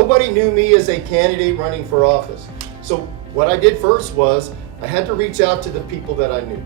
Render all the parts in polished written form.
Nobody knew me as a candidate running for office. So what I did first was I had to reach out to the people that I knew.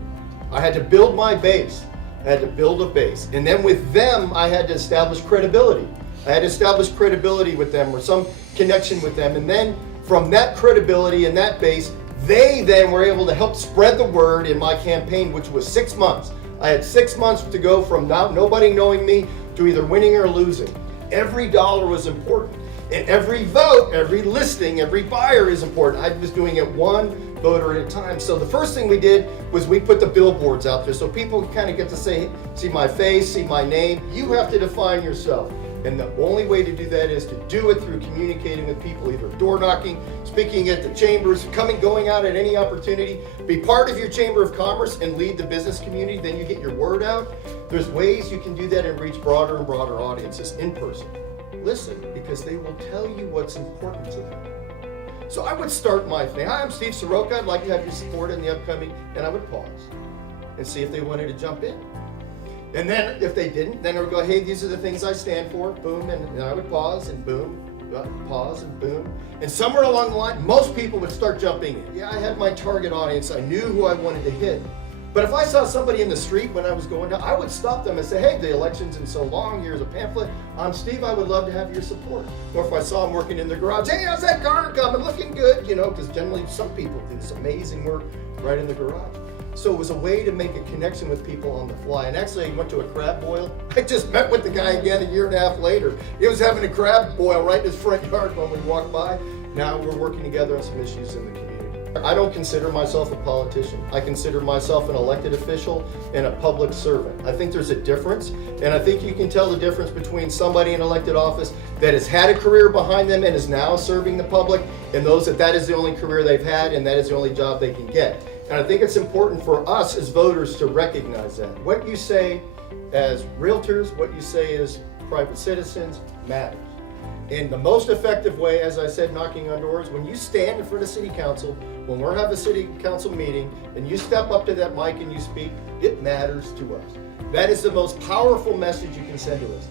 I had to build my base. I had to build a base. And then with them, I had to establish credibility. I had to establish credibility with them or some connection with them. And then from that credibility and that base, they then were able to help spread the word in my campaign, which was 6 months. I had 6 months to go from nobody knowing me to either winning or losing. Every dollar was important. And every vote, every listing, every buyer is important. I was doing it one voter at a time. So the first thing we did was we put the billboards out there so people kind of get to see my face, see my name. You have to define yourself. And the only way to do that is to do it through communicating with people, either door knocking, speaking at the chambers, going out at any opportunity. Be part of your Chamber of Commerce and lead the business community, then you get your word out. There's ways you can do that and reach broader and broader audiences in person. Listen, because they will tell you what's important to them. So I would start my thing. Hi, I'm Steve Seroka. I'd like to have your support in the upcoming, and I would pause and see if they wanted to jump in. And then if they didn't, then I would go, hey, these are the things I stand for, boom, and then I would pause and boom, pause and boom. And somewhere along the line, most people would start jumping in. Yeah, I had my target audience. I knew who I wanted to hit. But if I saw somebody in the street when I was going down, I would stop them and say, hey, the election's in so long, here's a pamphlet. I'm Steve, I would love to have your support. Or if I saw him working in the garage, hey, how's that car coming? Looking good, because generally some people do this amazing work right in the garage. So it was a way to make a connection with people on the fly. And actually, I went to a crab boil. I just met with the guy again a year and a half later. He was having a crab boil right in his front yard when we walked by. Now we're working together on some issues in the community. I don't consider myself a politician. I consider myself an elected official and a public servant. I think there's a difference, and I think you can tell the difference between somebody in elected office that has had a career behind them and is now serving the public, and those that is the only career they've had and that is the only job they can get. And I think it's important for us as voters to recognize that. What you say as realtors, what you say as private citizens matters. And the most effective way, as I said, knocking on doors, when you stand in front of city council, when we're having a city council meeting, and you step up to that mic and you speak, it matters to us. That is the most powerful message you can send to us.